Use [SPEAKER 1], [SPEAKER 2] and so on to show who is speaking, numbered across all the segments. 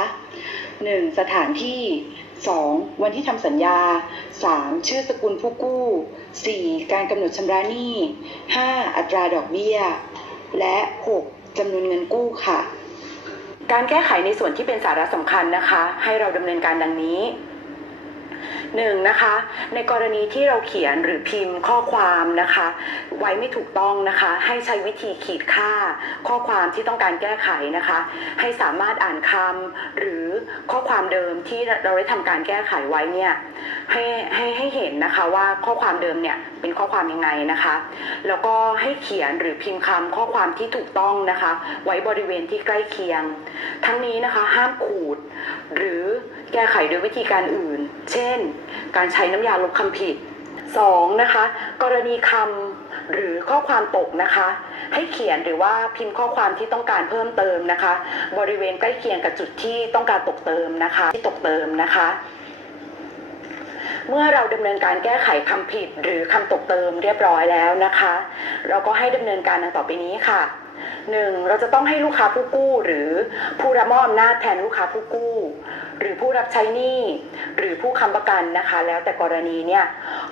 [SPEAKER 1] 1. สถานที่ 2. วันที่ทำสัญญา 3. ชื่อสกุลผู้กู้ 4. การกำหนดชำระหนี้ 5. อัตราดอกเบี้ย และ 6. จำนวนเงินกู้ค่ะ การแก้ไขในส่วนที่เป็นสาระสำคัญนะคะ ให้เราดำเนินการดังนี้ หนึ่งนะคะ ในกรณีที่เราเขียนหรือพิมพ์ข้อความนะคะ ไว้ไม่ถูกต้องนะคะ ให้ใช้วิธีขีดค่า ข้อความที่ต้องการแก้ไขนะคะ ให้สามารถอ่านคำหรือข้อความเดิมที่เราได้ทำการแก้ไขไว้เนี่ยให้ให้ให้เห็นนะคะว่าข้อความเดิมเนี่ยเป็นข้อความยังไงนะคะ แล้วก็ให้เขียนหรือพิมพ์คำข้อความที่ถูกต้องนะคะ ไว้บริเวณที่ใกล้เคียง ทั้งนี้นะคะห้ามขูดหรือ แก้ไขโดยวิธีการอื่น เช่น การใช้น้ำยาลบคำผิด 2. นะคะ กรณีคำหรือข้อความตกนะคะ ให้เขียนหรือว่าพิมพ์ข้อความที่ต้องการเพิ่มเติมนะคะ บริเวณใกล้เคียงกับจุดที่ต้องการตกเติมนะคะ ที่ตกเติมนะคะ เมื่อเราดำเนินการแก้ไขคำผิดหรือคำตกเติมเรียบร้อยแล้วนะคะ เราก็ให้ดำเนินการดังต่อไปนี้ค่ะ หนึ่งเราจะต้องให้ลูกค้าผู้กู้ หรือผู้รับมอบอำนาจแทนลูกค้าผู้กู้ หรือผู้รับใช้หนี้หรือผู้ค้ำประกันนะคะ แล้วแต่กรณีเนี่ย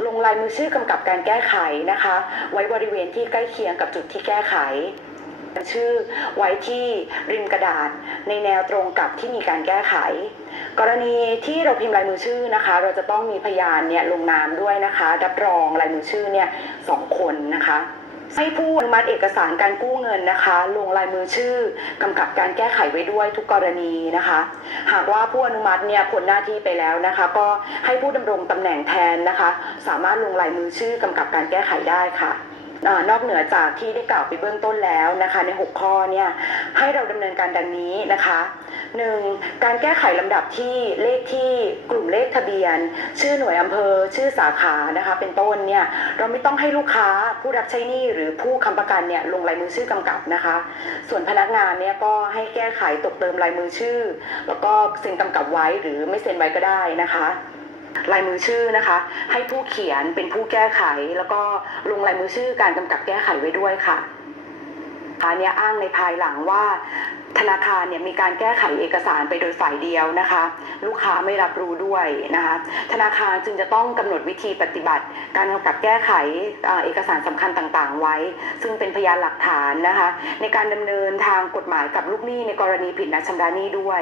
[SPEAKER 1] ลงลายมือชื่อกำกับการแก้ไขนะคะ ไว้บริเวณที่ใกล้เคียงกับจุดที่แก้ไข ชื่อไว้ที่ริมกระดาษในแนวตรงกับที่มีการแก้ไข กรณีที่เราพิมพ์ลายมือชื่อนะคะ เราจะต้องมีพยานเนี่ยลงนามด้วยนะคะ รับรองลายมือชื่อเนี่ยสองคนนะคะ ให้ผู้อนุมัติเอกสารการกู้เงินนะคะ ลงลายมือชื่อกำกับการแก้ไขไว้ด้วยทุกกรณีนะคะ หากว่าผู้อนุมัติเนี่ยพ้นหน้าที่ไปแล้วนะคะ ก็ให้ผู้ดำรงตำแหน่งแทนนะคะ สามารถลงลายมือชื่อกำกับการแก้ไขได้ค่ะ นอกเหนือจากที่ได้กล่าวไปเบื้องต้นแล้วนะคะ ใน 6 ข้อเนี่ยให้เราดำเนินการดังนี้นะคะ 1. การแก้ไขลำดับที่เลขที่กลุ่มเลขทะเบียน ชื่อหน่วยอำเภอ ชื่อสาขานะคะเป็นต้นเนี่ยเราไม่ต้องให้ลูกค้าผู้รับใช้หนี้หรือผู้ค้ำประกันเนี่ยลงลายมือชื่อกำกับนะคะ ส่วนพนักงานเนี่ยก็ให้แก้ไขตกเติมลายมือชื่อ แล้วก็เซ็นกำกับไว้หรือไม่เซ็นไว้ก็ได้นะคะ ลายมือชื่อนะคะ ให้ผู้เขียนเป็นผู้แก้ไข แล้วก็ลงลายมือชื่อการกำกับแก้ไขไว้ด้วยค่ะอันเนี้ยอ้างในภายหลังว่าธนาคารเนี่ยมีการแก้ไขเอกสารไปโดยฝ่ายเดียวนะคะ ลูกค้าไม่รับรู้ด้วยนะคะธนาคารจึงจะต้องกำหนดวิธีปฏิบัติ การกำกับแก้ไขเอ่อเอกสารสำคัญต่างๆ ไว้ ซึ่งเป็นพยานหลักฐานนะคะ ในการดำเนินทางกฎหมายกับลูกหนี้ในกรณีผิดนัดชำระหนี้ด้วย